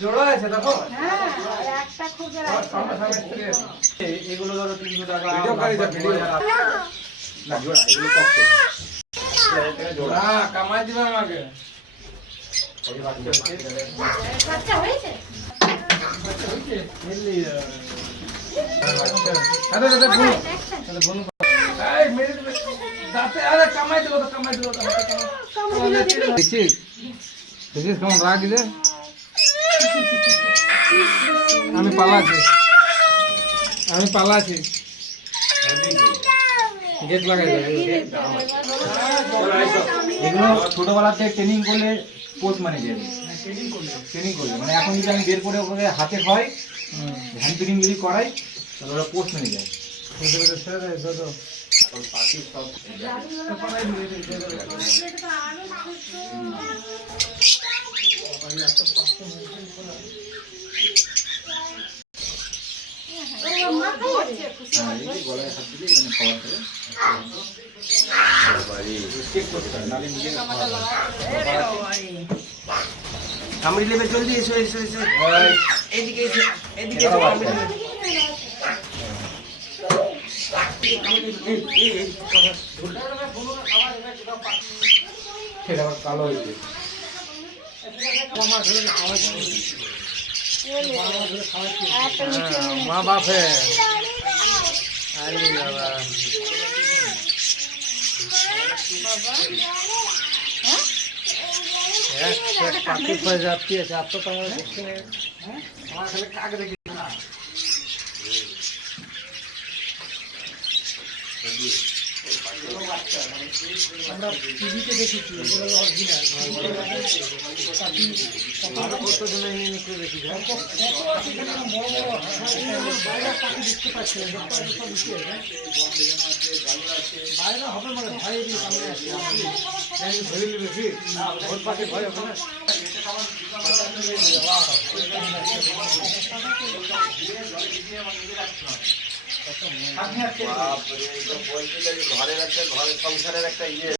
জোড়া আছে দেখো। হ্যাঁ আর একটা খুঁজে রাখো। এগুলো ধরো 300 টাকা। ভিডিও করে যা ভিডিও না জোড়া এগুলো কষ্ট জোড়া কামাই দিবে আমাকে। বাচ্চা হয়েছে? এলি আরে দাদা বল তাহলে বল এই মেরে দিবে দাঁতে। আরে কামাই দেবো তো কামাই দেবো দেখছিস দেখছিস কেমন রাগ দিছে। আমি পালাছি গেট লাগাই দেবে। এগুলো ছোটবেলাতে ট্রেনিং করলে পোস্ট মানে যাবে ট্রেনিং করলে মানে এখন যদি আমি বের করে ওকে হাতে হয় হ্যান্ড ট্রেনিং যদি করাই তাহলে ওরা পোস্ট মানে যায়। এখন পাখি সব গলায় হাত দিলে এখানে খাওয়ার দেবে কামড়ি লেবে জলদি এসো এসো এসো এদিকে এসো এদিকে এসো কালো হয়েছে মা বাপ है। अरे बाबा एक पाखी फंस जाती है। आप तो हमारे देखते हैं हमारे खाली काग देखिए ना। আমরা টিভিতে দেখেছি এগুলো অরিজিনাল পাখি কতজন এনে করে দেখি পাখি দেখতে পাচ্ছি বাইরে হবে মানে ভয় সামনে আসছে ধরে নিবে কি ভোট পাখি ভয় হবে না। ঘরের একটা ঘরের সংসারের একটা ইয়ে